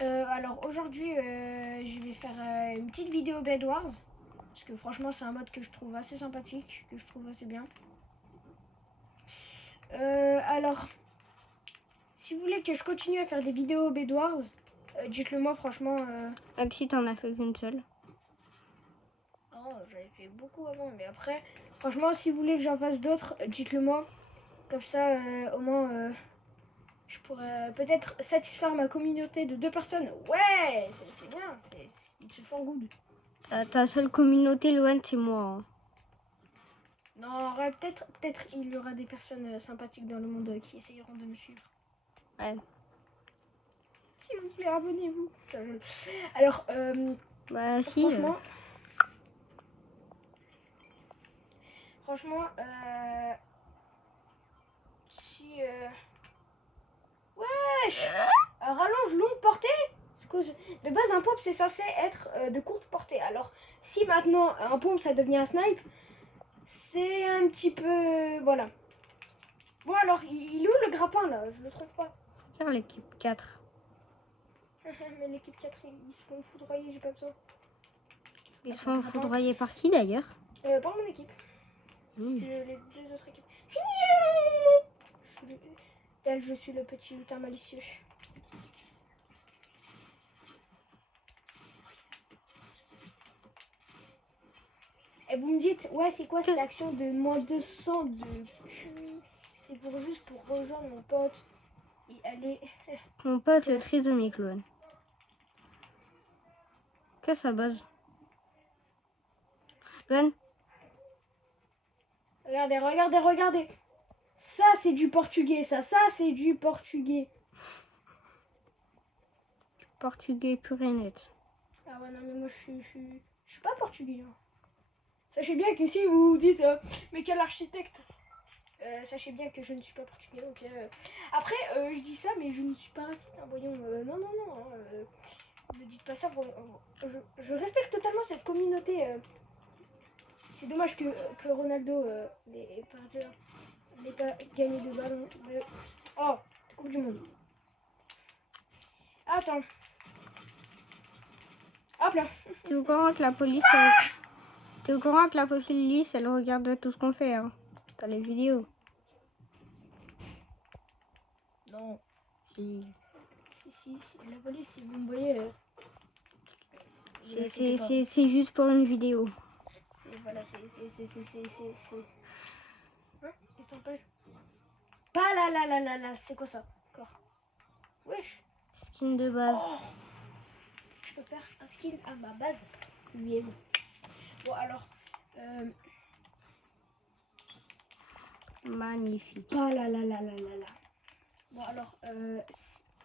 Alors aujourd'hui, je vais faire une petite vidéo Bed Wars. Parce que franchement, c'est un mode que je trouve assez sympathique, que je trouve assez bien. Alors, si vous voulez que je continue à faire des vidéos Bed Wars, dites-le moi franchement. Même si t'en as fait qu'une seule. Oh, j'avais fait beaucoup avant, mais après, franchement, si vous voulez que j'en fasse d'autres, dites-le moi. Comme ça, au moins, je pourrais peut-être satisfaire ma communauté de 2 personnes. Ouais, c'est bien, ils se font good. Ta seule communauté, Loane, c'est moi. Hein. Non, peut-être il y aura des personnes sympathiques dans le monde qui essayeront de me suivre. Ouais. S'il vous plaît, abonnez-vous. Alors, Bah si. Franchement, si... Wesh, rallonge longue portée. De base, un pompe, c'est censé être de courte portée. Alors, si maintenant, un pompe, ça devient un snipe, c'est un petit peu... Voilà. Bon, alors, il est où le grappin, là? Je le trouve pas. Regarde l'équipe 4. Mais l'équipe 4, ils se font foudroyer, j'ai pas besoin. Ils se font foudroyer par qui, d'ailleurs? Par mon équipe. Parce que les 2 autres équipes... Je suis le petit lutin malicieux. Et vous me dites, ouais, c'est quoi cette action de moins 200 de QI? C'est juste pour rejoindre mon pote et aller... Mon pote, le trisomique, Loane. Qu'est-ce que ça base? Loane? Regardez. Ça, c'est du portugais, ça c'est du portugais. Portugais pur et net. Ah ouais, non, mais moi, je suis pas portugais. Hein. Sachez bien que si vous vous dites, mais quel architecte, sachez bien que je ne suis pas portugais. Donc, après, je dis ça, mais je ne suis pas raciste. Hein, voyons, non. Ne dites pas ça. Je respecte totalement cette communauté. C'est dommage que Ronaldo n'ait pas gagné de ballon. Oh, Coupe du Monde. Attends. Hop là. T'es au courant que la police... T'es au courant que la police, elle regarde tout ce qu'on fait, hein, dans les vidéos. Non. Si. Si. La police, si vous me voyez... C'est juste pour une vidéo. Et voilà, c'est... Hein? Qu'est-ce qu'on peut... Pas là, c'est quoi ça? Encore. Wesh. Skin de base. Oh, je peux faire un skin à ma base. Lui et vous. Bon alors... Magnifique. Ah là. Bon alors,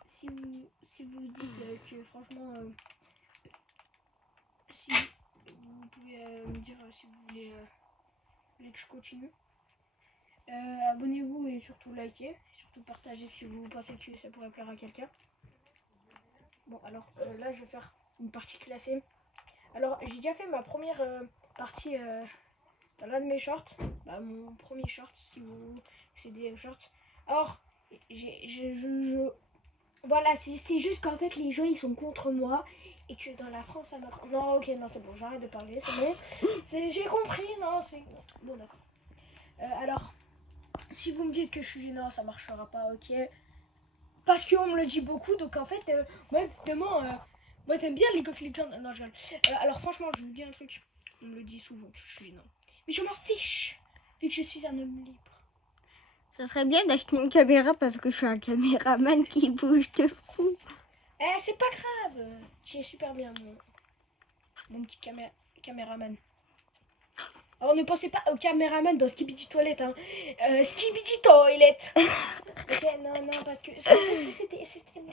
si vous dites que franchement, si vous pouvez me dire si vous voulez que je continue, abonnez-vous et surtout likez, et surtout partagez si vous pensez que ça pourrait plaire à quelqu'un. Bon alors là je vais faire une partie classée. Alors j'ai déjà fait ma première partie dans l'un de mes shorts, mon premier short si vous accédez aux shorts. Alors voilà, c'est juste qu'en fait les gens ils sont contre moi et que dans la France ça marche. Non, ok, non, c'est bon, j'arrête de parler, c'est bon. J'ai compris, non, c'est bon, d'accord. Alors, si vous me dites que je suis gênant, ça marchera pas, ok. Parce qu'on me le dit beaucoup, donc en fait, moi, évidemment, moi t'aimes bien League of Legends. Non, je rigole. Alors, franchement, je vous dis un truc, on me le dit souvent que je suis gênant. Mais je m'en fiche, vu que je suis un homme libre. Ça serait bien d'acheter une caméra parce que je suis un caméraman qui bouge de fou. C'est pas grave. J'ai super bien mon petit caméraman. Alors ne pensez pas au caméraman dans Skibidi Toilette. Hein. Skibidi Toilette. Ok, non, parce que c'était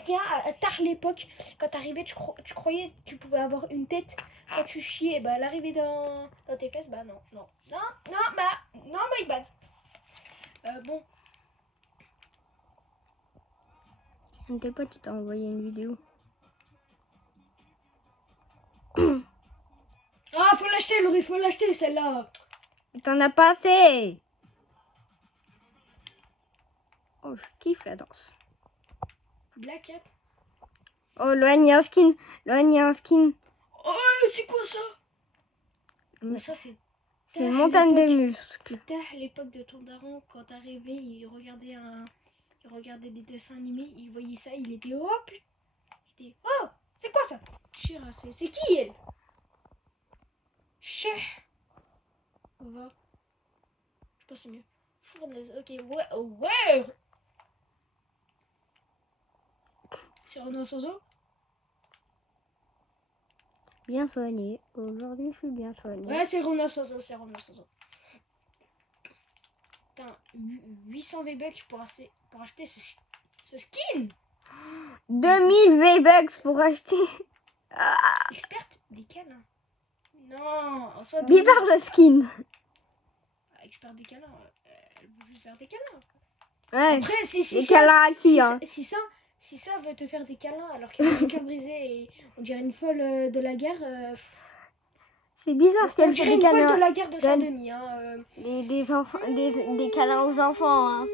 bien tard l'époque. Quand t'arrivais, tu croyais que tu pouvais avoir une tête. Quand tu chiais, elle arrivait dans tes fesses. Non, my bad. Bon. Un de tes potes, il t'a envoyé une vidéo. Ah, faut l'acheter, Loris, faut l'acheter celle-là. T'en as pas assez. Oh, je kiffe la danse. Black Cat. Oh, Loan, il y a un skin. Loan, il y a un skin. Oh, c'est quoi ça? Mm. Ça, c'est... C'est une montagne de muscles. Putain, à l'époque de ton daron, quand t'arrivais, il regardait des dessins animés, il voyait ça, il était hop. Il était oh, c'est quoi ça? Chira, c'est qui elle? Chef. On va. Je pense que c'est mieux. Fournaise, ok, ouais, oh, ouais. C'est Renaud Sozo. Bien soigné. Aujourd'hui, je suis bien soigné. Ouais, c'est Renaud Sozo, c'est Renaud Sozo. Putain, 800 V-Bucks pour acheter ce skin. 2000 V-Bucks pour acheter. Experte des câlins. Non, en soi, Bizarre le skin. Expert des câlins, elle veut juste faire des câlins. Ouais. Après, si Les ça, câlins à qui, hein? si ça veut te faire des câlins alors qu'elle a le cœur brisé et on dirait une folle de la guerre. C'est bizarre ce On qu'elle fait dirait des une folle de câlins. la guerre de Saint-Denis. Des enfants, des câlins aux enfants, hein.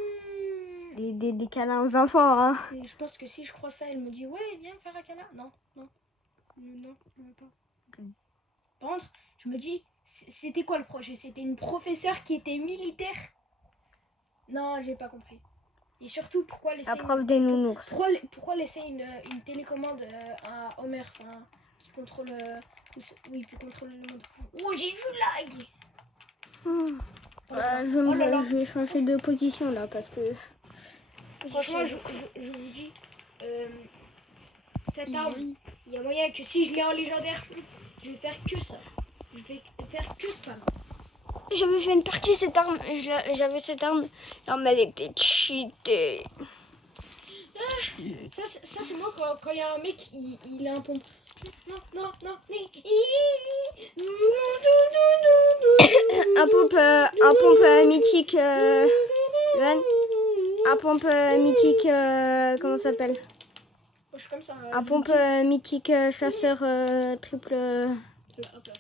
Des câlins aux enfants, hein. Et je pense que si je crois ça, elle me dit ouais, viens faire un câlin. Non, je veux pas. Par contre, je me dis, c'était quoi le projet? C'était une professeure qui était militaire? Non, j'ai pas compris. Et surtout, pourquoi laisser La prof des nounours. pourquoi laisser une télécommande à Homer, qui contrôle, oui, peut contrôler le monde. Oh, j'ai du lag. Je vais changer de position là parce que. Franchement, je vous dis, cette arme, il y a moyen que si je l'ai en légendaire, je vais faire que ça. Je vais faire que spam. J'avais fait une partie cette arme. J'avais cette arme. Non, mais elle était cheatée. Ça c'est moi quand il y a un mec, il a un pompe. Non. Un pompe mythique. Un pompe mythique. Comment ça s'appelle? Je suis comme ça. Un pompe mythique chasseur triple. Hop là.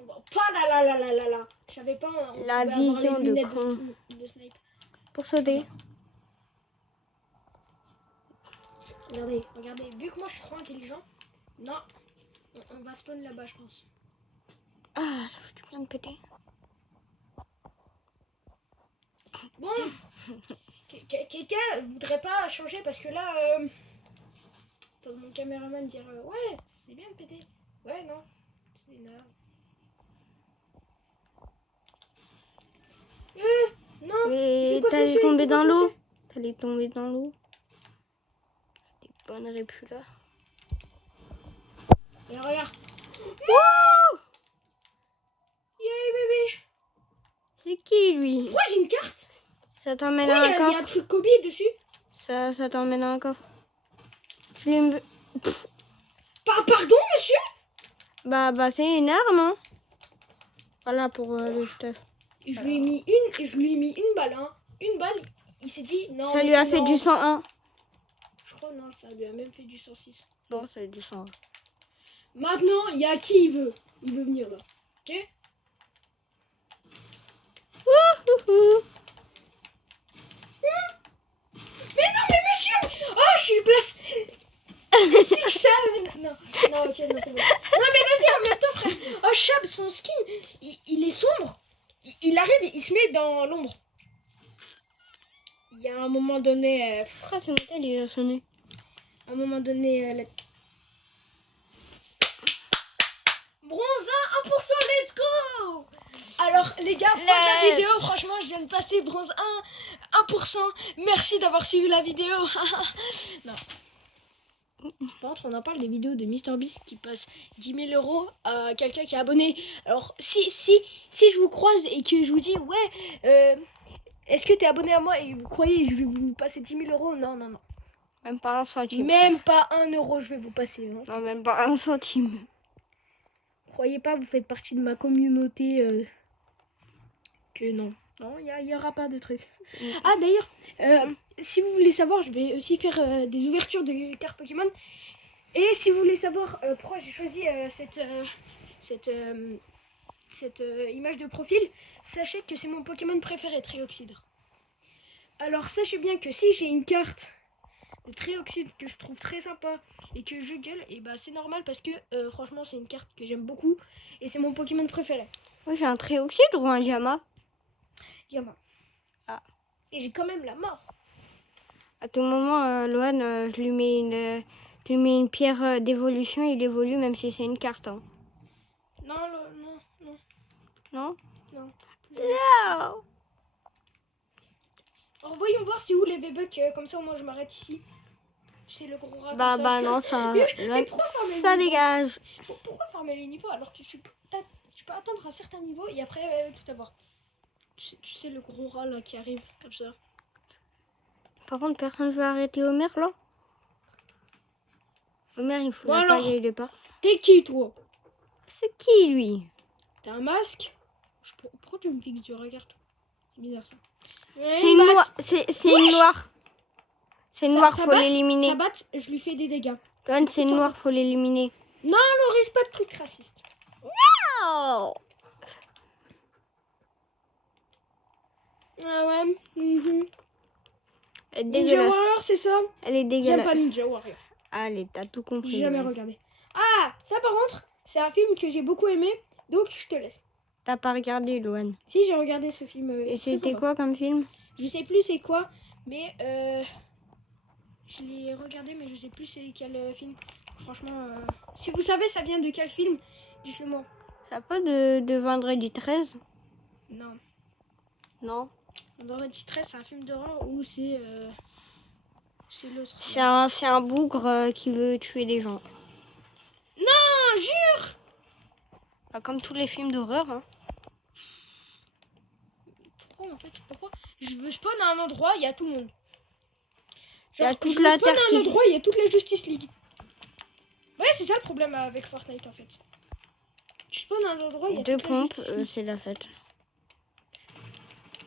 On va pas là. Je savais pas. La vision de con. De snipe. Pour sauter. Regardez. Vu que moi je suis trop intelligent, non, on va spawn là-bas, je pense. Ah, ça fait du bien de péter. Bon, quelqu'un voudrait pas changer parce que là, attends, mon caméraman dire ouais, c'est bien de péter. Ouais, non, c'est énorme. Non. Mais t'allais tomber dans l'eau. T'allais tomber dans l'eau. Des bonnes répus là. Et regarde. Wouh! Yeah, bébé. C'est qui lui? Pourquoi j'ai une carte? Ça t'emmène Il à un y a un coffre. truc Kobe dessus. Ça t'emmène à un coffre. Pardon, monsieur? Bah c'est une arme, hein. Voilà pour le stuff. Je lui ai mis une balle, hein. Une balle, il s'est dit non. Ça lui a fait du 101. Je crois non, ça lui a même fait du 106. Bon, ça a du 101. Maintenant, il y a qui il veut venir là. Ok? Wouhou. Mais non, mais monsieur! Oh, je suis place. C'est que ça. Non, ok, non, c'est bon. Non, mais vas-y, en même temps, frère. Oh, Chab, son skin, il est sombre. Il arrive, il se met dans l'ombre. Il y a un moment donné. Pourquoi ce modèle il a sonné? À un moment donné. Bronze 1%, let's go! Alors, les gars, fin de la vidéo, franchement, je viens de passer bronze 1%. Merci d'avoir suivi la vidéo. Non. Par contre, on en parle des vidéos de MrBeast qui passe 10 000 euros à quelqu'un qui est abonné. Alors, si je vous croise et que je vous dis, ouais, est-ce que tu es abonné à moi et vous croyez que je vais vous passer 10 000 euros? Non. Même pas un centime. Même pas 1 euro, je vais vous passer. Hein. Non, même pas un centime. Croyez pas, vous faites partie de ma communauté. Que non. Non, il n'y aura pas de truc. Ah, d'ailleurs, si vous voulez savoir, je vais aussi faire des ouvertures de cartes Pokémon. Et si vous voulez savoir pourquoi j'ai choisi cette image de profil, sachez que c'est mon Pokémon préféré, Trioxydre. Alors, sachez bien que si j'ai une carte de Trioxyde que je trouve très sympa et que je gueule, et bah c'est normal parce que franchement c'est une carte que j'aime beaucoup et c'est mon Pokémon préféré. Moi j'ai un Trioxyde ou un Diamant. Diamant. Ah. Et j'ai quand même la mort. À tout moment, Loan, je lui mets une pierre d'évolution, il évolue même si c'est une carte. Hein. Non, non, non, Non? non. Non! Alors voyons voir c'est où les V-Bucks, comme ça au moins je m'arrête ici. C'est le gros rat Bah, comme ça. non, ça. Mais pourquoi farmer Ça les niveaux dégage. Pourquoi farmer les niveaux alors que tu peux atteindre un certain niveau et après tout avoir. Tu sais le gros rat là qui arrive comme ça. Par contre, personne ne veut arrêter Homer là? Homer, il fout Bon, la alors. paille et il est pas. T'es qui toi? C'est qui lui? T'as un masque? Pourquoi tu me fixes du regard? C'est bizarre ça. C'est une noire. C'est une noire. C'est une noire, faut l'éliminer. Ça batte, je lui fais des dégâts. Loan, c'est une noire, faut l'éliminer. Non, on risque pas de trucs racistes. Oh! Ah ouais. Elle est Ninja dégueulasse. Warrior, c'est ça? Elle est J'aime dégueulasse. pas Ninja Warrior. Allez, t'as tout compris. J'ai jamais Loan. regardé. Ah, ça par contre, c'est un film que j'ai beaucoup aimé, donc je te laisse. T'as pas regardé, Loan. Si, j'ai regardé ce film. Et très c'était sympa. quoi comme film? Je sais plus c'est quoi, mais je l'ai regardé, mais je sais plus c'est quel film. Franchement, si vous savez ça vient de quel film, dites-le moi. Ça pas de Vendredi 13? Non. Non. Vendredi 13, c'est un film d'horreur où c'est l'autre. C'est un bougre qui veut tuer des gens. Non, jure. Pas comme tous les films d'horreur. Hein. Pourquoi en fait? Pourquoi? Je veux spawn à un endroit, il y a tout le monde. Il y a Genre, toute je veux la spawn terre à qui... un endroit, il y a toute la Justice League. Ouais, c'est ça le problème avec Fortnite en fait. Tu spawns à un endroit, il y a Deux toute la pompes, Justice League. c'est la fête.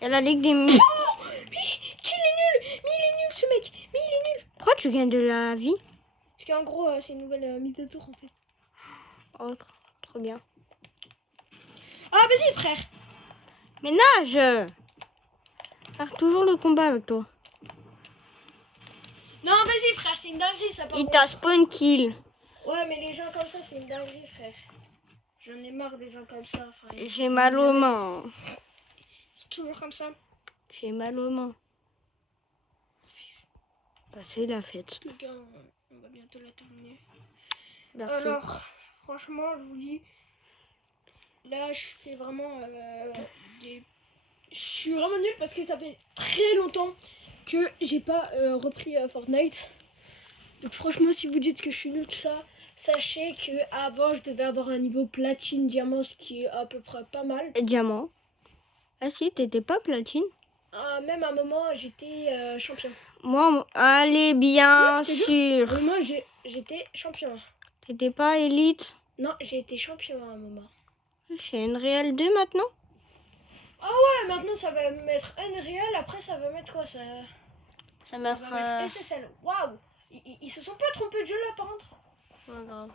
Il y a la Ligue des... Oh, qu'il est nul. Mais il est nul ce mec. Mais il est nul. Pourquoi tu gagnes de la vie? Parce qu'en gros, c'est une nouvelle mise à tour en fait. Oh, trop bien. Ah, vas-y frère. Mais nage! Faire toujours le combat avec toi. Non, vas-y frère, c'est une dinguerie ça. par Il contre. t'a spawn kill. Ouais, mais les gens comme ça, c'est une dinguerie frère. J'en ai marre des gens comme ça frère. J'ai mal aux mains. C'est toujours comme ça. J'ai mal aux mains. Bah, c'est la fête. Les gars, on va bientôt la terminer. Merci. Alors, franchement, je vous dis, là, je fais vraiment des... Je suis vraiment nulle parce que ça fait très longtemps que j'ai pas repris Fortnite. Donc franchement, si vous dites que je suis nulle tout ça, sachez que avant je devais avoir un niveau platine, diamant, ce qui est à peu près pas mal. Et diamant. Ah si, t'étais pas platine? Même à un moment, j'étais champion. Moi, allez, bien Oui, sûr. À un moment, j'étais champion. T'étais pas élite? Non, j'ai été champion à un moment. J'ai une réelle 2 maintenant? Ouais, maintenant ça va mettre Unreal, après ça va mettre quoi ça Ça m'a va mettre SSL. Waouh, ils se sont pas trompés de jeu là par contre. Pas grave.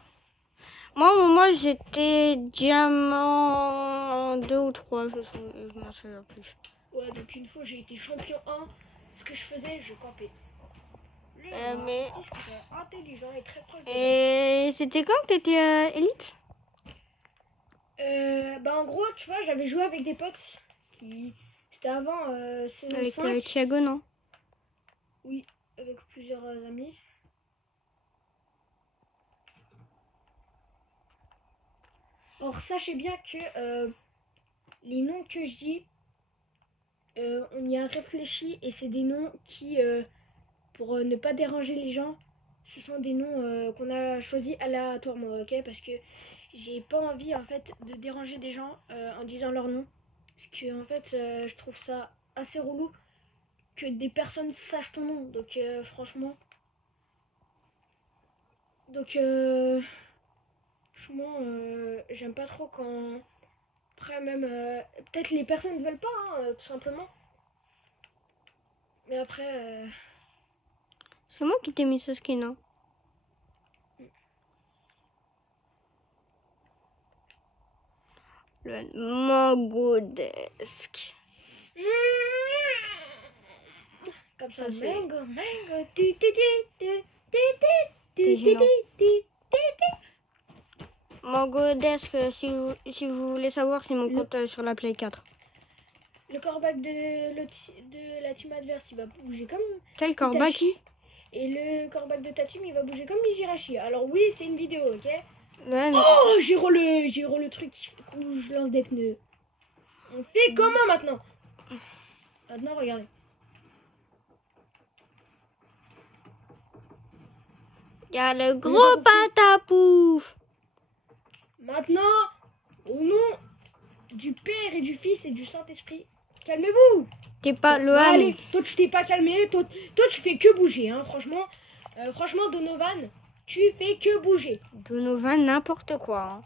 Moi j'étais diamant 2 ou 3, je m'en souviens plus. Ouais, donc une fois j'ai été champion 1, ce que je faisais, je campais. Mais... Discret, intelligent et très proche de Et c'était quand que t'étais élite? Bah en gros, tu vois, j'avais joué avec des potes qui... C'était avant saison Avec 5. Thiago, non? Oui, avec plusieurs amis. Alors sachez bien que les noms que je dis, on y a réfléchi et c'est des noms qui, pour ne pas déranger les gens, ce sont des noms qu'on a choisis aléatoirement, ok? Parce que j'ai pas envie en fait de déranger des gens en disant leur nom. Parce que en fait, je trouve ça assez relou que des personnes sachent ton nom. Donc franchement. Donc franchement, j'aime pas trop quand. Après même, peut-être les personnes ne veulent pas, hein, tout simplement. Mais après, C'est moi qui t'ai mis ce skin, hein? Le Mogodesque. Comme ça, Ça, c'est- mango, mango, tu, tu, tu, tu, tu, tu, C'est tu, tu, gênant. tu, tu. Mango Desk, si vous voulez savoir, c'est mon Le- compte sur la Play 4. Le corbac de la team adverse, il va bouger comme Quel corbac? Itachi. Et le corbac de ta team, il va bouger comme Mijirashi. Alors oui, c'est une vidéo, ok? Loan, Oh, j'ai le truc où je lance des pneus. On fait comment maintenant? Maintenant, regardez. il y a le gros patapouf. Maintenant, au nom du Père et du Fils et du Saint-Esprit, calmez-vous. T'es pas Bon, Loan. allez, toi tu t'es pas calmé, toi tu fais que bouger, hein, franchement. Franchement, Donovan, tu fais que bouger. Donovan, n'importe quoi. Hein.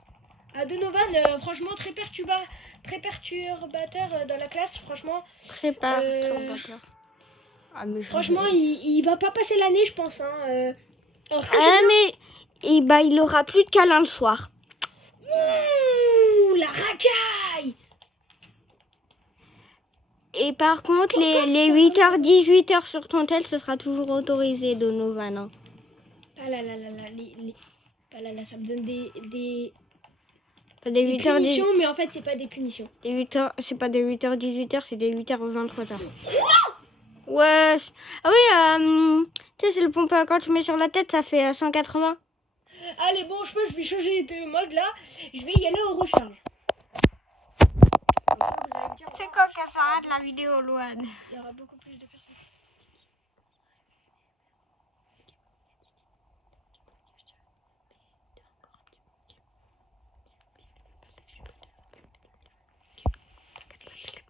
Ah, Donovan, franchement, très perturbateur dans la classe, franchement. Très perturbateur. Ah, mais je Franchement, vais- il va pas passer l'année, je pense. Hein. Alors, ça, Ah, mais il aura plus de câlin le soir. ouh, la racaille. Et par contre, les 8h, 18h sur ton tel, ce sera toujours autorisé, Donovan. Hein. Ah là là là là, ah là là, ça me donne des Pas des 8h, punitions, mais en fait, c'est pas des punitions. des 8h, c'est pas des 8h, 18h, c'est des 8h, 23h. Ouais. Ah oui, tu sais, c'est le pompe quand tu mets sur la tête, ça fait 180. Allez, bon, je pense que je vais changer de mode là. Je vais y aller en recharge. C'est quand qu'elle s'arrête la vidéo, Loan? Il y aura beaucoup plus de personnes.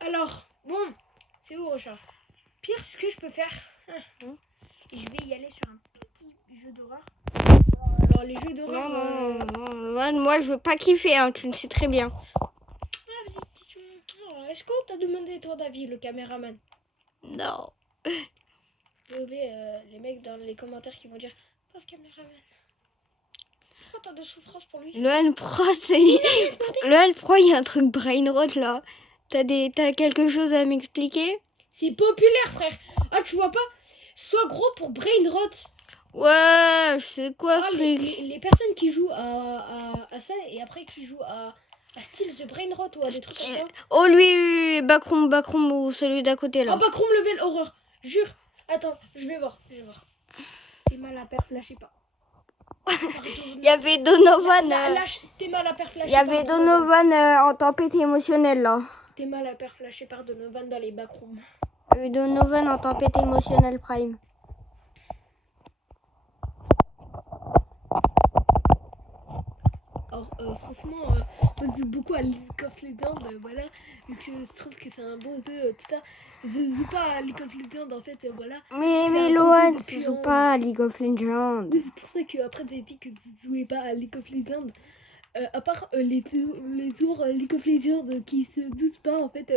Alors, bon, c'est où recharge? Pire, ce que je peux faire, je vais y aller sur un petit jeu d'horreur. Alors, les jeux d'horreur. Non, Loan, moi je veux pas kiffer, hein, tu le sais très bien. Ah, vas-y, question. Alors, est-ce qu'on t'a demandé ton avis, le caméraman? Non. Vous avez les mecs dans les commentaires qui vont dire pauvre caméraman. Pourquoi t'as de souffrance pour lui? Loan, pourquoi il y a un truc brain rot là? T'as quelque chose à m'expliquer? C'est populaire, frère. Ah, tu vois pas? Sois gros pour brain rot. Ouais, c'est quoi Ah, ce les, truc? les personnes qui jouent à ça et après qui jouent à style The Brain Rot ou à des trucs comme ça. Oh lui, Backroom ou celui d'à côté là. Oh, Backroom Level Horror. Jure. Attends, je vais voir. T'es mal à perf, lâchez pas. Il y avait Donovan. Lâche, t'es mal à perf, lâchez Il y avait par Donovan en tempête émotionnelle là. T'es mal à perf, lâché par Donovan dans les backrooms. Il y avait Donovan en tempête émotionnelle prime. Alors, franchement, on joue beaucoup à League of Legends, voilà. Donc, je trouve que c'est un beau jeu, tout ça. Je joue pas à League of Legends, en fait, voilà. Mais un Loan, gros jeu tu depuis joues pas à League of Legends. C'est pour ça qu'après, t'as dit que tu jouais pas à League of Legends. À part les tours League of Legends qui se doutent pas, en fait.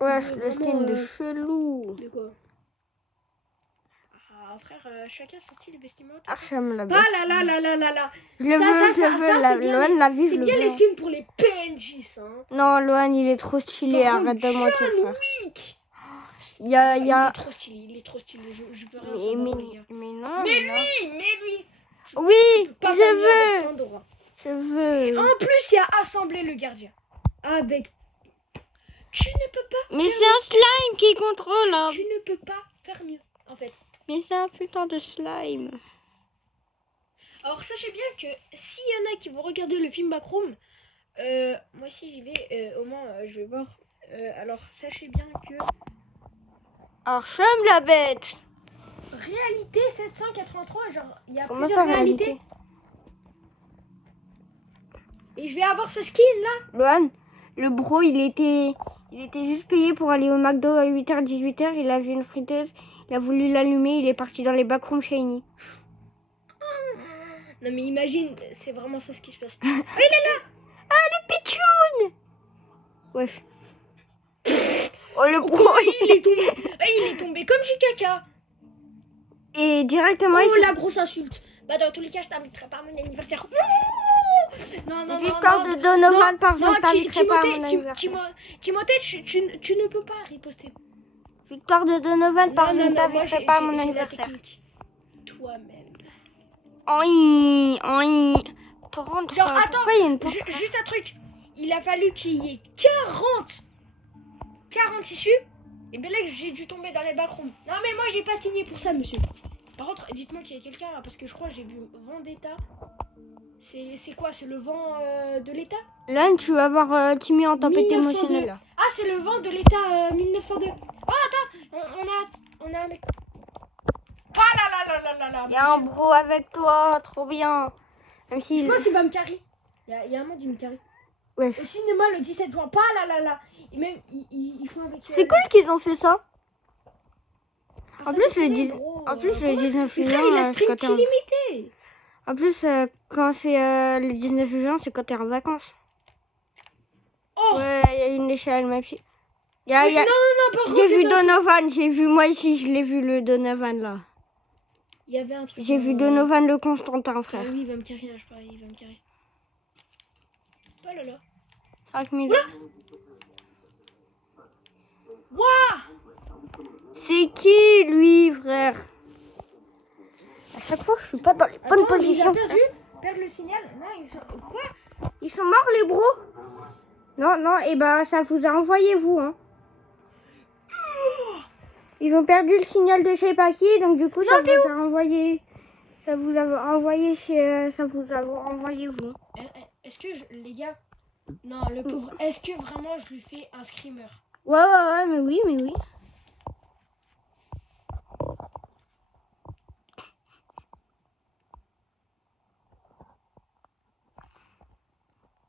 Ouais, de le skin vraiment, de chelou. De quoi? Ah, frère, chacun son style vestimentaire. Archam la Ah bête. là là là là là là. Je le veux, ça, je le veux. c'est bien Loan l'a vu, je C'est le bien les veux. skins pour les PNJ, ça. Hein. Non, Loan, il est trop stylé, Par contre, arrête de mentir, John frère. Wick. Il y a... Il est trop stylé, je veux rien savoir, les gars. Mais non, Mais non. lui. Oui, Tu peux pas je venir avec veux. Pandora. Je veux. En plus, il y a Assemblée le gardien. Avec. Tu ne peux pas. Mais c'est un slime qui contrôle, hein. Tu ne peux pas faire mieux, en fait. Mais c'est un putain de slime. Alors, sachez bien que s'il y en a qui vont regarder le film Backroom, moi aussi j'y vais, au moins je vais voir. Alors, sachez bien que. Archam la bête. Réalité 783, genre, il y a Comment plusieurs ça, réalités. réalité? Et je vais avoir ce skin là. Loan, le bro, il était juste payé pour aller au McDo à 8h, 18h. Il a vu une friteuse, il a voulu l'allumer, il est parti dans les backrooms shiny. Non mais imagine, c'est vraiment ça ce qui se passe. Ah, le pitchoun. Wesh. Oh, le bro. Il est tombé comme JKK. Et directement, Oh il la grosse insulte. Bah dans tous les cas, je t'inviterai pas à mon anniversaire. Non, Victoire de Donovan, par non, exemple, t'inviterais pas à mon anniversaire. Timothée, tu ne peux pas riposter. Victoire de Donovan par Non, Zeta, moi, je j'ai pas à j'ai- mon j'ai la anniversaire. technique. Toi-même. Oui, oui. Prendre. Genre, attends, Pourquoi il y a une porte juste un truc. Il a fallu qu'il y ait 40 issues. Et bien là, j'ai dû tomber dans les backrooms. Non, mais moi, j'ai pas signé pour ça, monsieur. Par contre, dites-moi qu'il y a quelqu'un là, parce que je crois que j'ai vu Vendetta. C'est quoi? C'est le vent de l'État? Là, tu vas voir Timmy en tempête 1902. émotionnelle. Là. Ah, c'est le vent de l'État 1902. Oh, attends, on a un mec. Ah là là là là là là. Il y a un bro avec toi, trop bien. Même Je si. pense qu'il va me carry. Il y a un mode, il me carry. Ouais. Au cinéma le 17 juin. Pas là là là. Et même, ils font avec. C'est cool qu'ils ont fait ça. En Arrête plus, de le courir, 10 gros. en plus, le Comment- 19 Mais juin, frère, il a c'est quand sprint t'es en... illimité. En plus, quand c'est le 19 juin, c'est quand t'es en vacances. Oh. Ouais, il y a une échelle, ma fille. Non, non, non, par contre, J'ai vu pas- Donovan, j'ai vu moi ici, je l'ai vu le Donovan là. Il y avait un truc. J'ai vu Donovan le Constantin, Ah frère. oui, il va me carry, je parie, il va me carry. Pas là là. 5000. Waouh. C'est qui lui, frère? À chaque fois, je suis pas dans les bonnes Attends, il a positions. perdu. Perdre le signal. Non, ils sont. Quoi? Ils sont morts, les bros? Non, non, et ben ça vous a envoyé vous, hein. Ils ont perdu le signal de je sais pas qui, donc du coup, ça vous a envoyé. Ça vous a envoyé chez. Ça vous a envoyé vous. Est-ce que les gars. Non, le pauvre. Est-ce que vraiment je lui fais un screamer? Ouais, mais oui, mais oui.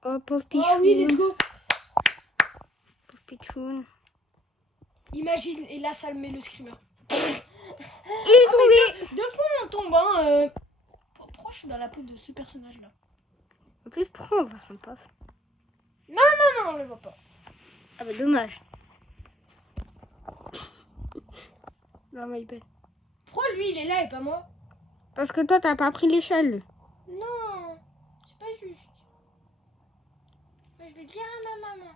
Oh, pauvre pichoun. Oh oui, let's go. Pauvre pichoun. Imagine, et là, ça le met le screamer. Il est tombé. De fois, on tombe, hein. Pourquoi je suis dans la peau de ce personnage-là? En plus, pourquoi on voit son pof? Non, non, non, on le voit pas. Ah bah dommage. Non, mais il pète. Pourquoi lui, il est là et pas moi? Parce que toi, t'as pas pris l'échelle. Non, c'est pas juste. Je vais dire à ma maman.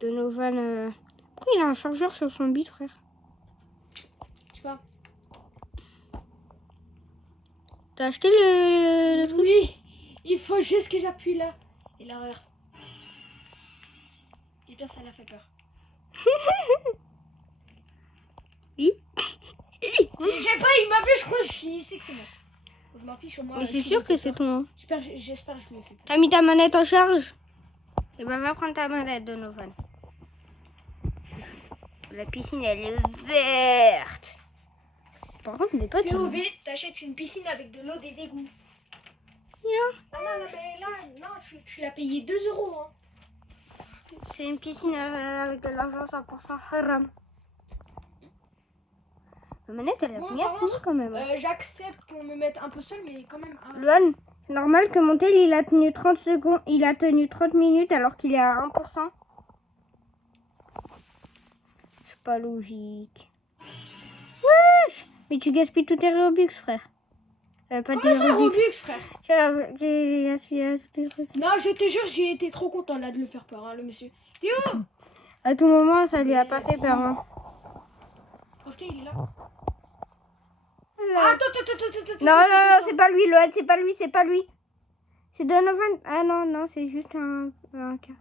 Donovan. Pourquoi il a un chargeur sur son bit, frère? Je sais pas. T'as acheté le truc? Oui, il faut juste que j'appuie là. Et l'erreur. Et bien, ça l'a fait peur. Oui. Je sais pas, il m'a vu, je crois, il sait que c'est moi. Je m'en fiche, moi. Mais c'est sûr que c'est ton. J'espère que je lui ai fait peur. T'as mis ta manette en charge? Eh ben, va prendre ta manette, Donovan. La piscine, elle est verte. Par contre, mes potes. POV, t'achètes une piscine avec de l'eau des égouts. Ah non, mais là, non, tu l'as payé 2 euros. Hein. C'est une piscine avec de l'argent 100% haram. La manette, elle a Bon, bien par fini contre, quand même. J'accepte qu'on me mette un peu seul, mais quand même. Hein. Luan, c'est normal que mon tel, il a tenu 30 secondes, il a tenu 30 minutes alors qu'il est à 1%. C'est pas logique. Wesh! Mais tu gaspilles tous tes Robux, frère. Pas Comment tes ça, Robux, frère? J'ai gaspillé tous tes trucs. Non, je te jure, j'ai été trop content là de le faire peur, hein, le monsieur. T'es où? À tout moment, ça lui a pas fait peur. Hein. Oh putain, il est là. Voilà. Ah, attends. Non, c'est pas lui, Luan, c'est pas lui. C'est Donovan. Ah non, c'est juste un cas.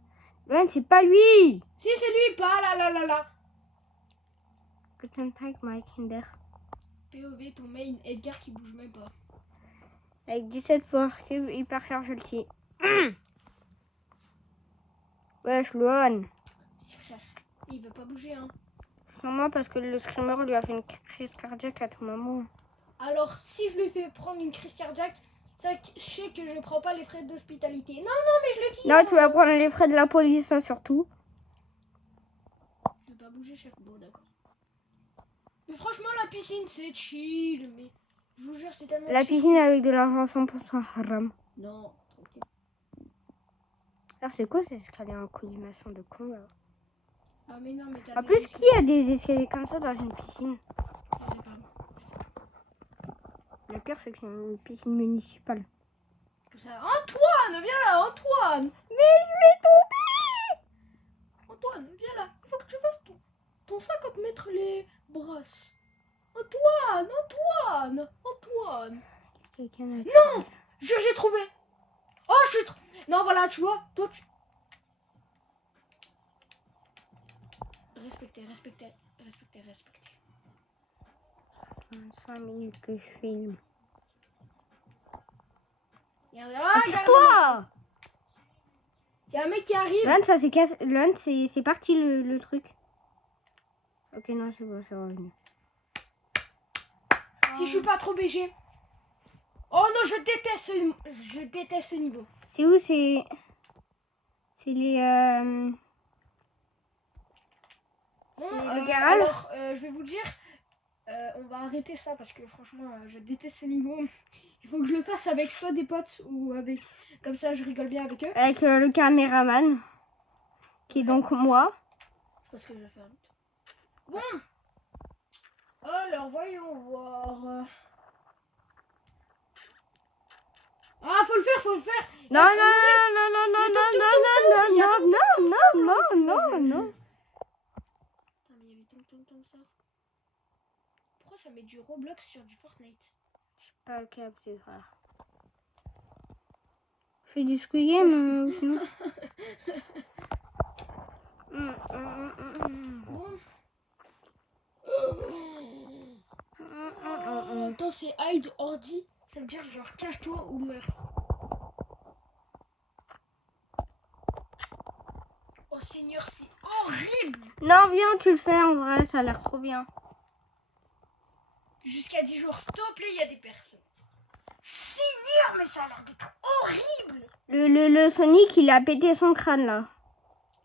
Luan, c'est pas lui. Si, c'est lui, pas là. Guten Tag, my Kinder. POV, ton main, Edgar qui bouge même pas. Avec 17 forts, hyper chargé le petit. Wesh, Luan. Si, frère. Il veut pas bouger, hein. C'est normal parce que le screamer lui a fait une crise cardiaque à tout moment. Alors, si je lui fais prendre une crise cardiaque, ça, je sais que je prends pas les frais d'hospitalité. Non, mais je le dis. Non, tu vas prendre les frais de la police, ça surtout. Je vais pas bouger, chef. Bon, d'accord. Mais franchement, la piscine, c'est chill. Mais je vous jure, c'est tellement La chill. piscine avec de l'argent 100% haram. Non, tranquille. Alors, c'est quoi ces escaliers en collimation de con là? Ah, mais non, mais t'as En des plus, risques. qui a des escaliers comme ça dans une piscine? Je sais pas. Le pire, c'est que c'est une piscine municipale. Comme ça. Antoine, viens là, Antoine. Mais je vais tomber! Antoine, viens là. Il faut que tu fasses ton ton 50 mètres les brosses. Antoine. Quelqu'un a Non, j'ai trouvé. Oh, non, voilà, tu vois, toi, tu... Respectez. 5 minutes que je filme. Regarde, Toi il y a un mec qui arrive. L'un, ça s'est cassé. L'un, c'est parti le truc. Ok, non, c'est bon, c'est revenu. Si je suis pas trop BG. Oh non, je déteste ce niveau. C'est où c'est les. Bon, le garage. alors, je vais vous dire, on va arrêter ça parce que franchement, je déteste ce niveau. Il faut que je le fasse avec soit des potes ou avec... Comme ça, je rigole bien avec eux. Avec le caméraman, qui est donc moi. Parce que je vais faire vite. Bon. Alors, voyons voir. Ah, faut le faire. Non, Maurice, non. Putain, mais il y avait tant ça. Pourquoi ça met du Roblox sur du Fortnite? Pas capté, frère. Je fais du Squid Game, sinon. Bon. Attends, c'est hide ordi. Ça veut dire genre cache-toi ou meurs. Oh Seigneur, c'est horrible. Non, viens, tu le fais en vrai, ça a l'air trop bien. Jusqu'à 10 jours, s'il te plaît, il y a des personnes. Seigneur, mais ça a l'air d'être horrible. Le Sonic, il a pété son crâne là.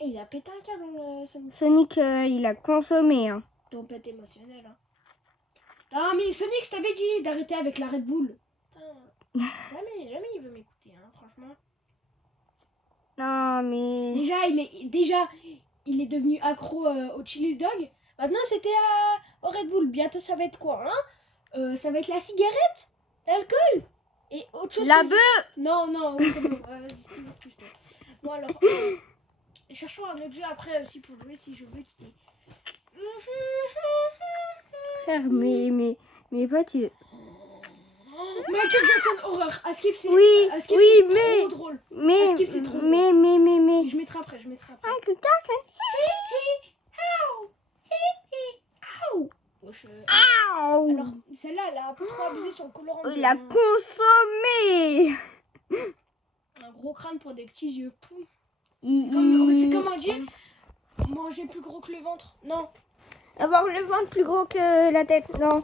Et il a pété un câble, Sonic. Sonic, il a consommé. Hein. Tempête émotionnelle. Hein. Ah, mais Sonic, je t'avais dit d'arrêter avec la Red Bull. Putain, jamais il veut m'écouter, hein, franchement. Non, mais. Déjà, il est devenu accro au chili dog. Maintenant, c'était au Red Bull. Bientôt, ça va être quoi, hein? Ça va être la cigarette, l'alcool et autre chose. La bœuf. Non, oui, c'est bon. C'est toujours plus tôt. Bon, alors, cherchons un autre jeu après aussi pour jouer si je veux quitter. Frère, mes potes, ils... Michael Jackson horreur. Askip, c'est Oui, Askip, oui, c'est mais- trop drôle. Mais. Askip, c'est trop Mais. Je mettrai après. Michael Jackson. Wesh, Ow. alors, celle-là, elle a un peu trop abusé sur le colorant. Il a consommé. Un gros crâne pour des petits yeux. Pou. Il- C'est comme un dire manger plus gros que le ventre. Non. Avoir le ventre plus gros que la tête, non.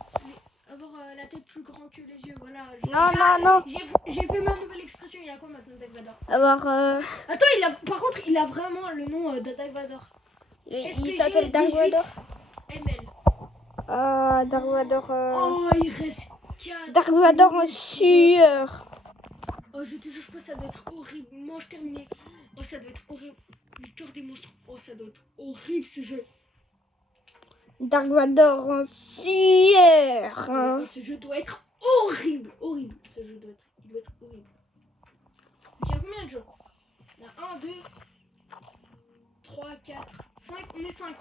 Avoir la tête plus grand que les yeux. Voilà. Non. J'ai fait ma nouvelle expression. Il y a quoi maintenant, Dark Vador? Avoir. Attends, par contre, il a vraiment le nom de Dark Vador. Il s'appelle Dark Vador. ML. Dark Vador. Oh, il reste 4. Dark Vador en sueur. Oh, je te jure, je pense que ça doit être horrible. Mange terminé. Oh, ça doit être horrible. Le cœur des monstres. Oh, ça doit être horrible ce jeu. Dark Vador en sueur. Oh, ce jeu doit être horrible. Ce jeu doit être horrible. Donc, il y a combien de jeux? Il y en a 1, 2, 3, 4, 5. On est 5.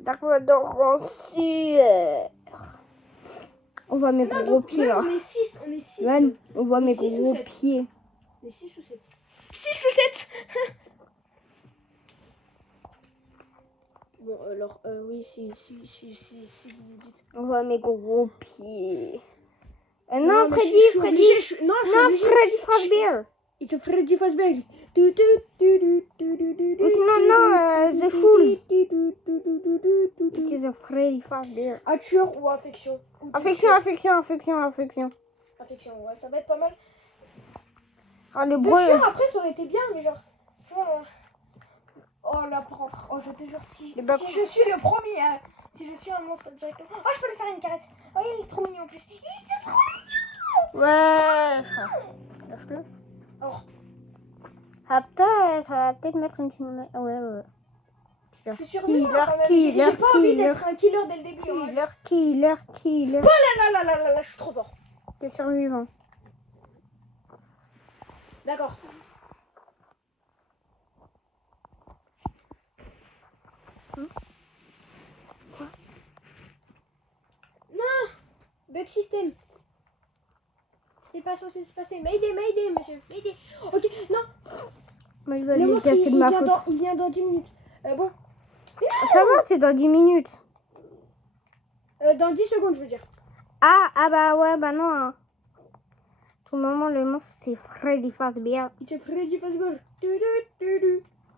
Dark Vador en sueur. On voit mes gros pieds là. On est 6. Man, on voit mes Six ou gros sept. pieds. On est 6 ou 7. 6 ou 7. Bon, alors, oui, si vous me dites. On voit mes gros pieds. mais Non, je Freddy. suis obligée. Non, Freddy Fazbear. It's a Freddy Fazbear. Ou sinon, non, The Fool. It is a Freddy Fazbear. Tueur ou affection? Affection. Affection, ouais, ça va être pas mal. Ah, le Le bruit. tueur, après, ça aurait été bien, mais genre. Tu vois, oh, la prof. Oh, je te jure, si je suis le premier, si je suis un monstre directement. Oh, je peux lui faire une caresse. Oh, il est trop mignon en plus. Il est trop mignon. Ouais. Lâche-le. Alors, Ça va peut-être mettre une cinématique. Ouais. je suis survivant quand même. J'ai pas envie d'être un killer dès le début. Hein. Killer. Là, je suis trop fort. T'es survivant. D'accord. Bug système. C'était pas censé se passer. Mayday, monsieur. Mayday. Ok, non. Moi, je vais Le lui monstre, dire c'est de ma faute. il vient dans 10 minutes. Bon. Ça va, c'est dans 10 minutes. Dans 10 secondes, je veux dire. Ah bah ouais, bah non. Hein. Tout moment, le monstre, c'est Freddy Fazbear. It's Freddy Fazbear.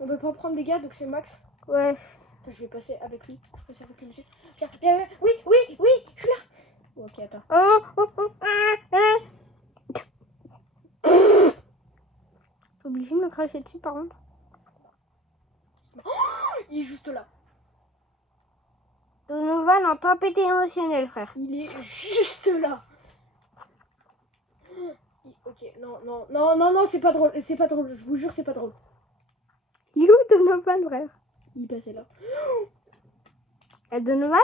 On peut pas prendre des gars, donc c'est Max. Ouais. Attends, je vais passer avec lui. Je passe avec lui, monsieur. Viens. Oui, je suis là. Ok, attends. T'es obligé de me cracher dessus, par contre. Il est juste là. Donovan en tempête émotionnelle, frère. Il est juste là. Ok, non, c'est pas drôle. C'est pas drôle. Je vous jure, c'est pas drôle. Il est où Donovan, frère? Il est passé là. Y'a Donovan?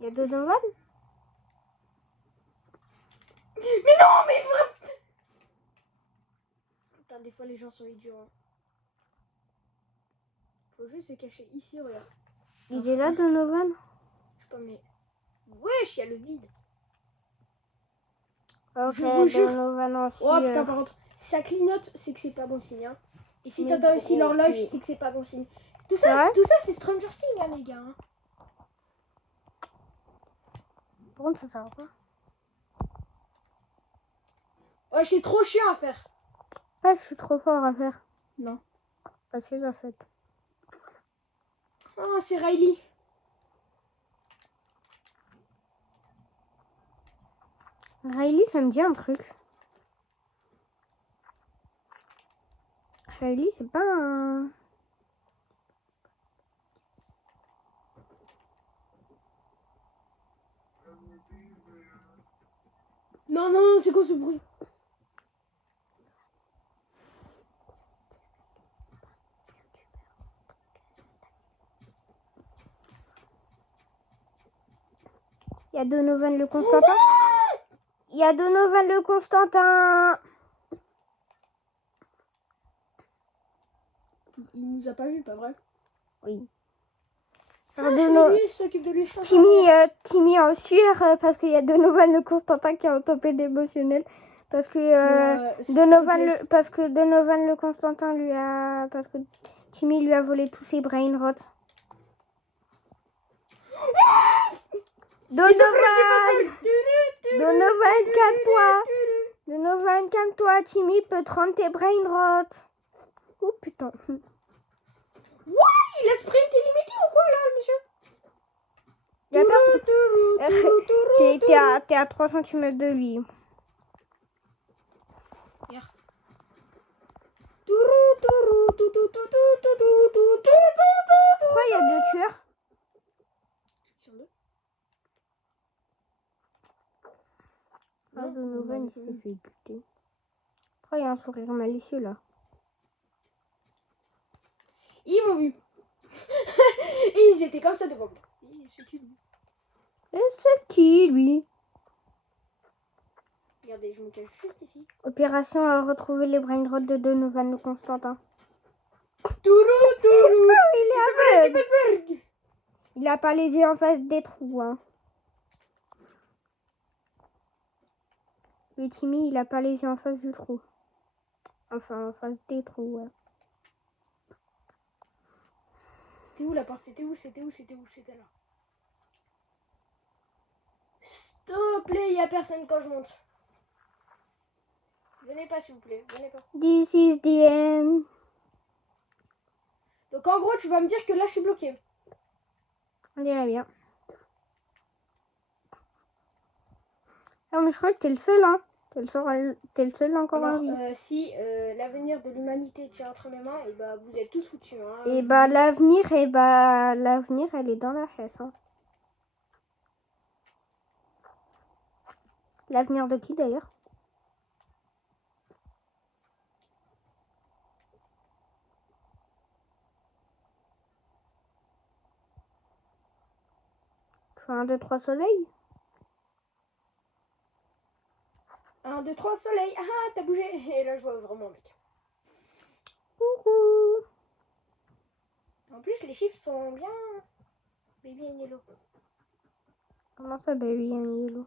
Y'a Donovan? Mais non, mais vraiment. Putain, des fois les gens sont idiots. Hein. Faut juste se cacher ici, regarde. Il est là, Donovan? Je sais pas, mais. Wesh, il y a le vide. Ok, Je vous jure. Donovan aussi. Oh putain, par contre, si ça clignote, c'est que c'est pas bon signe. Hein. Et si t'entends aussi l'horloge, c'est que c'est pas bon signe. Tout ça, c'est Stranger Things, hein, les gars. Hein. Par contre, ça sert à quoi? Ouais, c'est trop chiant à faire. Ah, je suis trop fort à faire. Non. Bah, c'est la fête. Oh, c'est Riley. Riley, ça me dit un truc. Riley, c'est pas un... Non, c'est quoi ce bruit? Il y a Donovan le Constantin. Il y a Donovan le Constantin. Il nous a pas vu, pas vrai? Oui. Lui, il s'occupe de lui. Timmy en sueur parce qu'il y a Donovan le Constantin qui est en tempête émotionnelle. Parce que Donovan le Constantin lui a... Parce que Timmy lui a volé tous ses brain rots. Donovan, calme-toi. Donovan, calme-toi. Timmy peut te rendre tes brain rots. Oh putain. Il a sprint illimité ou quoi là, monsieur? Y a T'es à 3 cm de lui. Pourquoi il y a 2 tueurs? Ah, Donovan, il s'est fait buter. Pourquoi il y a un sourire malicieux là? Ils m'ont vu. Et ils étaient comme ça devant moi. C'est qui lui? Et c'est qui lui? Regardez, je me cache juste ici. Opération à retrouver les brain rots de Donovan le Constantin. Tourou. Il est aveugle. Il a pas les yeux en face des trous. Hein. Le Timmy, il a pas les yeux en face du trou. Enfin, en face des trous. Ouais. C'était où la porte? C'était où? C'était là. S'il te plaît, il n'y a personne quand je monte. Venez pas, s'il vous plaît. Venez pas. This is the end. Donc en gros, tu vas me dire que là, je suis bloquée. On dirait bien. Non, mais je crois que t'es le seul, hein. T'es le seul encore en vie. Si l'avenir de l'humanité tient entre mes mains, et bah vous êtes tous foutus. Hein. Et bah l'avenir, elle est dans la fesse. Hein. L'avenir de qui d'ailleurs? Je fais 1, 2, 3 soleil. 1, 2, 3, soleil. Ah, t'as bougé. Et là, je vois vraiment, mec. Coucou. En plus, les chiffres sont bien. Baby and yellow. Comment ça, Baby and Yellow?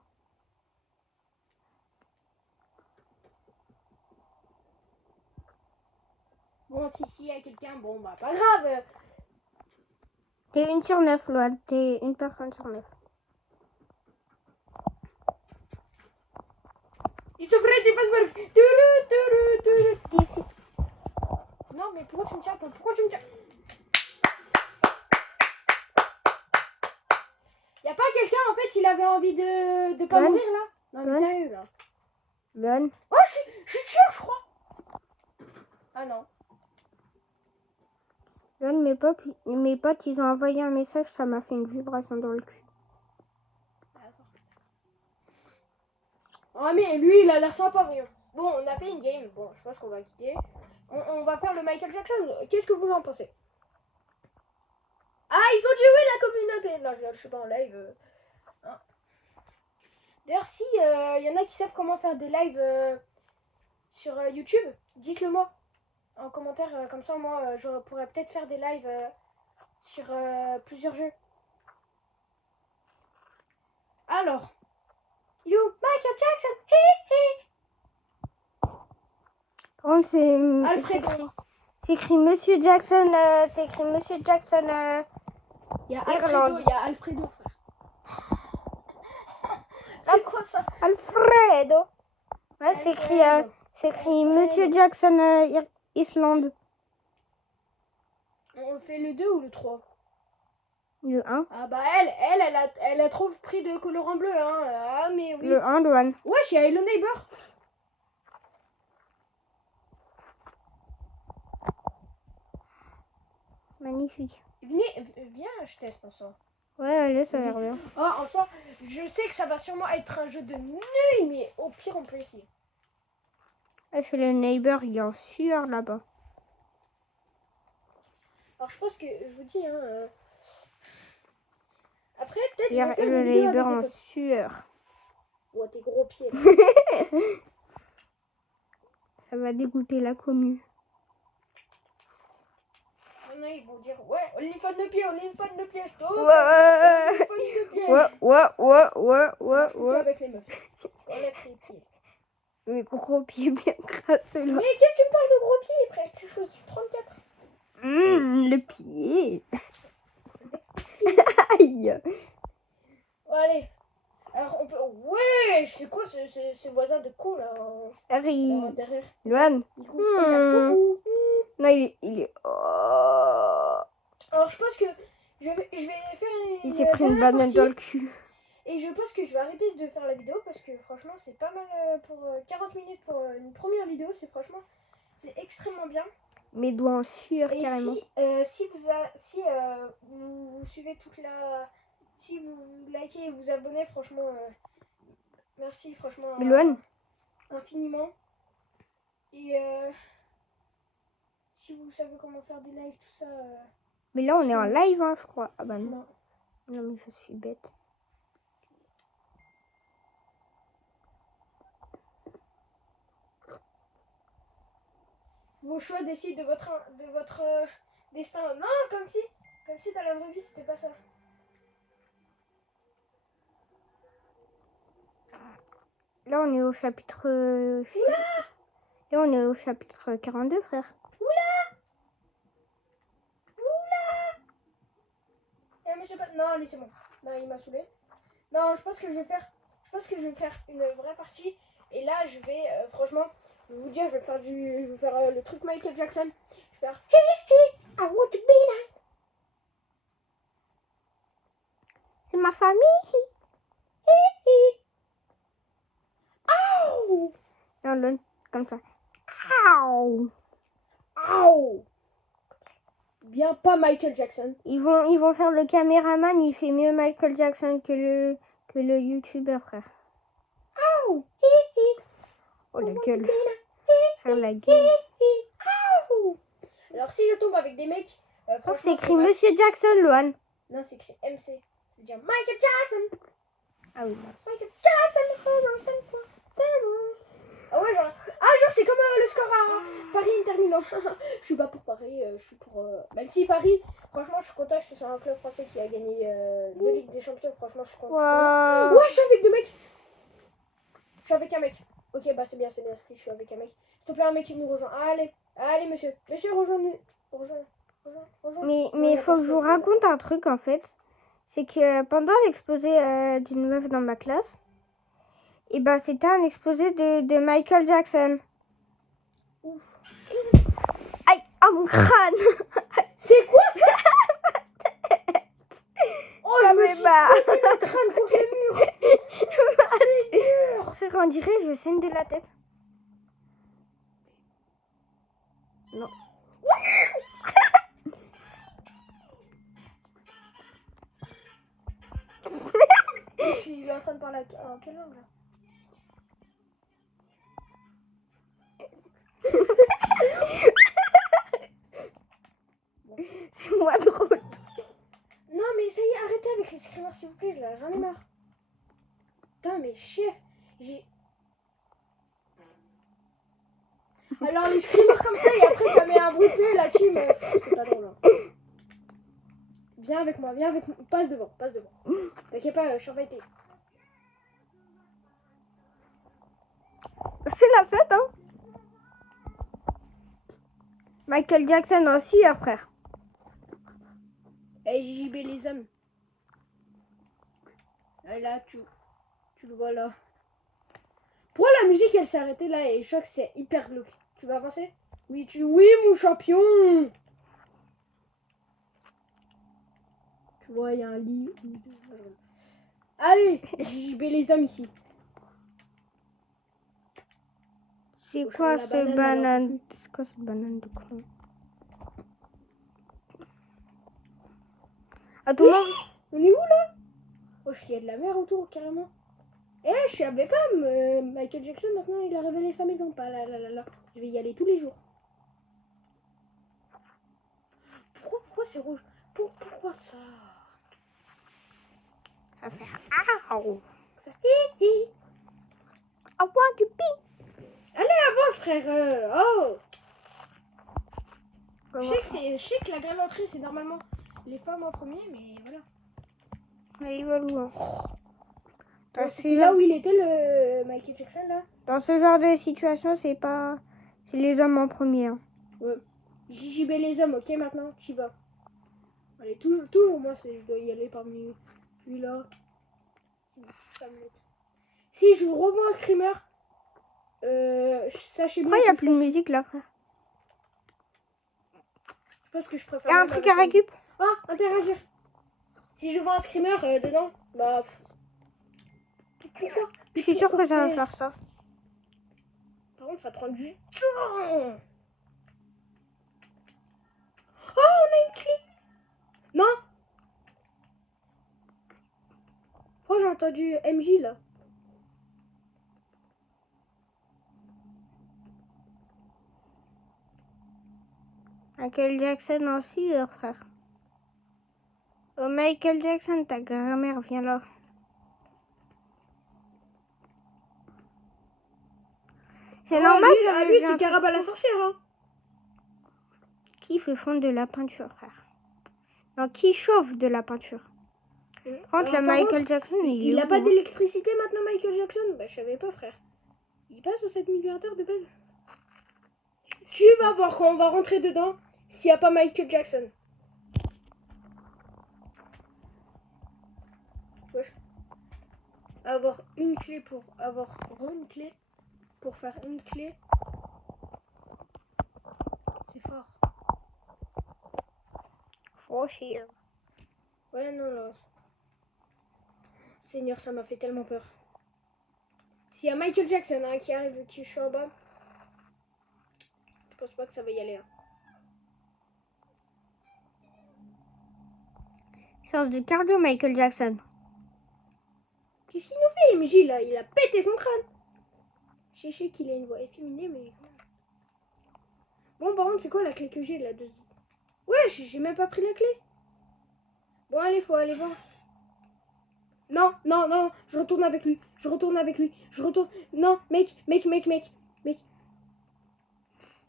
Bon, si y a quelqu'un, bon, bah, pas grave. T'es 1 sur 9, Loan. T'es une personne sur 9. Il se ferait du Facebook. Turu. Non, mais pourquoi tu me tiens? Pourquoi tu me tiens? Y'a pas quelqu'un, en fait, il avait envie de pas mourir, là? Non, mais sérieux, là. Loan. Oh, je suis tueur, je crois. Ah, non. Loan, mes potes, ils ont envoyé un message, ça m'a fait une vibration dans le cul. Oh, mais lui, il a l'air sympa, voyons. Bon, on a fait une game. Bon, je pense qu'on va quitter. On va faire le Michael Jackson. Qu'est-ce que vous en pensez? Ah, ils ont joué la communauté. Non, je suis pas en live. Hein. D'ailleurs, si y en a qui savent comment faire des lives sur YouTube, dites-le moi en commentaire. Comme ça, moi, je pourrais peut-être faire des lives sur plusieurs jeux. Alors, you, Michael Jackson. Par contre, Alfredo. c'est écrit Monsieur Jackson. C'est écrit Monsieur Jackson. Il y a Irlande. Alfredo, frère. C'est quoi ça? Alfredo. Ouais, c'est écrit Monsieur Jackson Islande. On fait le 2 ou le 3? Le 1. Ah bah elle a trop pris de colorant bleu, hein. Ah mais oui. Le 1, Loan. Ouais, chez Hello Neighbor. Magnifique. Viens, je teste ensemble. Ouais, allez, ça a l'air bien. Oh, ensemble, je sais que ça va sûrement être un jeu de nuit, mais au pire on peut essayer. Ah, chez le neighbor, il est en sueur là-bas. Alors je pense que, je vous dis, hein... Après, peut-être Il y a je vais faire le des vidéos neighbor avec en des potes. sueur. Oh, tes gros pieds. Ça va dégoûter la commune. Non, ils vont dire, ouais, on lui fait de pied, stop. Ouais. Avec les meufs. Enlève tes pieds. Mes gros pieds bien crasseux là. Mais qu'est-ce que tu me parles de gros pieds, frère? Tu choses du 34. Le pied. Aïe. Bon, allez. Alors, on peut... Ouais, c'est quoi ce voisin de con, là Harry. derrière. Luan. Non, il est... Oh. Alors, je pense que je vais faire Il s'est pris une banane dans le cul. Et je pense que je vais arrêter de faire la vidéo parce que franchement, c'est pas mal pour 40 minutes pour une première vidéo. C'est extrêmement bien. Mes doigts en sueur Et carrément. si vous suivez toute la... Si vous likez et vous abonnez, franchement, merci, franchement, infiniment. Et si vous savez comment faire des lives, tout ça... Mais là, on est en live, hein, je crois. Ah bah non. Non. Non, mais je suis bête. Vos choix décident de votre destin. Non, comme si dans la vraie vie, c'était pas ça. Là, on est au chapitre... Là, on est au chapitre 42, frère. Mais je sais pas... Non, allez, c'est bon. Non, il m'a saoulé. Non, je pense que je vais faire une vraie partie. Et là, je vais, franchement, je vais vous dire, je vais faire le truc Michael Jackson. Je vais faire I want to be like. C'est ma famille. Ow! Non, comme ça. Ow! Ow! Bien pas Michael Jackson. Ils vont faire le caméraman, il fait mieux Michael Jackson que le youtubeur, frère. Ow! Oh la gueule. Faire la gueule. Ow! Alors si je tombe avec des mecs, Oh, c'est écrit Monsieur Jackson, Luan. Non, c'est écrit MC. C'est dire Michael Jackson. Ah oui. Michael Jackson. Ah ouais, genre c'est comme le score à Paris Inter Milan. Je suis pas pour Paris, je suis pour... Même si Paris, Franchement, je suis content que ce soit un club français qui a gagné 2 Ligues des Champions. Franchement, je suis content. Waouh. Ouais, je suis avec 2 mecs. Je suis avec un mec. Ok, bah c'est bien, si je suis avec un mec. S'il te plaît, un mec qui nous rejoint. Allez, monsieur. Monsieur, rejoins-nous. Rejoins. Mais il faut que je vous raconte un truc en fait. C'est que pendant l'exposé d'une meuf dans ma classe, et ben c'était un exposé de Michael Jackson. Ouf. Aïe, oh mon crâne. C'est quoi ça? Oh, Ça je me fait suis mal. cogné le crâne contre le mur. C'est dur. Frère, on dirait que je saigne de la tête. Non. Il est en train de parler en quelle langue là? C'est moi drôle. Non mais ça y est, arrêtez avec les screamers s'il vous plaît, j'en ai marre. Putain mais chef, j'ai... Alors les screamers comme ça et après ça met un bruit de la team, c'est pas drôle. Hein. Viens avec moi, passe devant. T'inquiète pas, je surveille tes... C'est la fête, hein. Michael Jackson aussi, frère. Eh JB les hommes. Et là tu le vois là. Pourquoi la musique elle s'est arrêtée là et je crois que c'est hyper glauque. Tu vas avancer? Oui mon champion. Tu vois il y a un lit. Allez JB les hommes ici. C'est Faut quoi choisir la ce banane, banane? C'est quoi cette banane de con? À tout le monde. On est où là? Oh, il y a de la mer autour carrément. Eh, je savais pas, Michael Jackson maintenant il a révélé sa maison. Pas là. Je vais y aller tous les jours. Pourquoi c'est rouge? Pourquoi ça? Ça fait ow. Ça fait hi. I want to pee. Allez, avance frère. Oh. On va Je voir. sais que la galanterie c'est normalement les femmes en premier, mais voilà. Mais il va loin. C'était là où il était le Michael Jackson là. Dans ce genre de situation, c'est les hommes en premier. Hein. Ouais. JJB les hommes, ok maintenant, tu y vas. Allez, toujours moi, je dois y aller parmi lui là. C'est une petite femmelette. Si je vous revois un screamer, sachez bien. Pourquoi il n'y a plus de musique là, frère? Parce que je préfère. Il y a un même truc avec à récup. Ah, interagir. Si je vois un screamer dedans, bah. Pourquoi? Je suis sûre que ça va faire ça. Par contre, ça prend du temps. Oh, on a une clé. Non. Oh, j'ai entendu MJ là. Michael Jackson aussi, frère. Oh, Michael Jackson, ta grand-mère, viens là. C'est normal. Lui c'est Caraba la sorcière. Hein. Qui fait fondre de la peinture, frère? Non, qui chauffe de la peinture? Par contre, Michael Jackson, il a pas d'électricité maintenant, Michael Jackson? Bah, je savais pas, frère. Il passe aux 7 milliardaires de base. Tu vas voir quand on va rentrer dedans s'il n'y a pas Michael Jackson. Wesh. Avoir une clé pour faire une clé. C'est fort. Oh, chier. Ouais, non. Seigneur, ça m'a fait tellement peur. S'il y a Michael Jackson qui arrive et que je suis en bas, je pense pas que ça va y aller. Hein. Séance de cardio, Michael Jackson. Qu'est-ce qu'il nous fait, MJ là? Il a pété son crâne. Je sais qu'il a une voix efféminée, mais. Bon, par contre, c'est quoi la clé que j'ai là? Ouais, j'ai même pas pris la clé. Bon, allez, faut aller voir. Non, je retourne avec lui. Non, mec.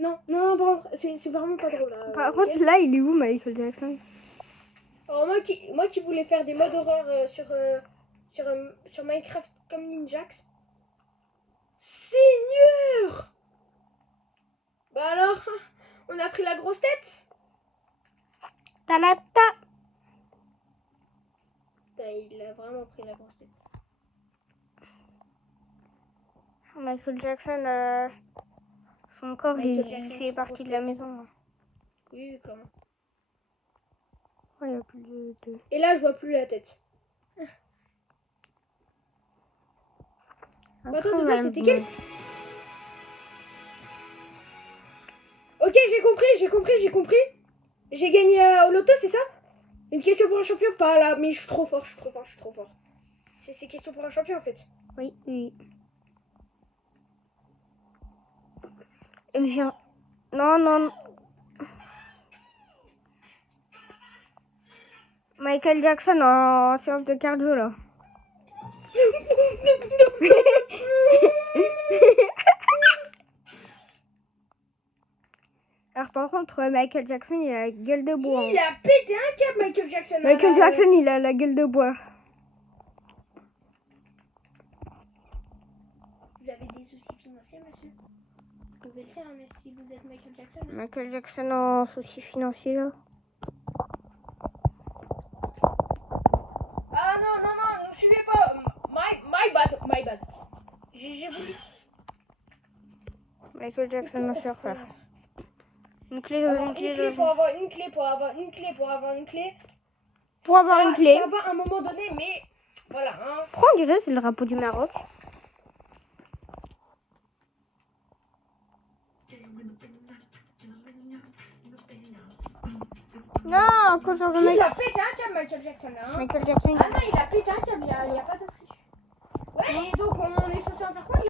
Non, par contre, c'est vraiment pas drôle là. Par contre, là, il est où, Michael Jackson? Alors moi qui voulais faire des modes horreur sur Minecraft comme Ninjax. Seigneur! Bah alors, on a pris la grosse tête. Talata. Putain, il a vraiment pris la grosse tête. Michael Jackson, son corps, Michael il Jackson, fait son partie grosse de la tête. maison. Oui, comment. Ouais, il n'y a plus de... Et là, je vois plus la tête. Bah, attends, de base, c'était quel? Ok, j'ai compris. J'ai gagné au loto, c'est ça? Une question pour un champion? Pas là, mais je suis trop fort. C'est question pour un champion en fait. Oui, oui. Et bien... Non. Michael Jackson en séance de cardio, là. Alors par contre, Michael Jackson, il a la gueule de bois. Il a pété un câble, Michael Jackson. Michael Jackson, il a la gueule de bois. Vous avez des soucis financiers, monsieur? Vous pouvez le dire, mais si vous êtes Michael Jackson. Hein. Michael Jackson en soucis financiers, là. Ah non, ne suivez pas. My bad. J'ai voulu. Michael Jackson en surfeur. Une clé, Pour avoir une clé. Pour avoir une clé. Ça va à un moment donné, mais voilà. Hein. Pourquoi on dirait c'est le drapeau du Maroc? Non, quand j'en Il a pété un câble, Michael Jackson. Hein. Michael Jackson. Ah non, il a pété un câble, il n'y a pas de triche. Ouais, et donc on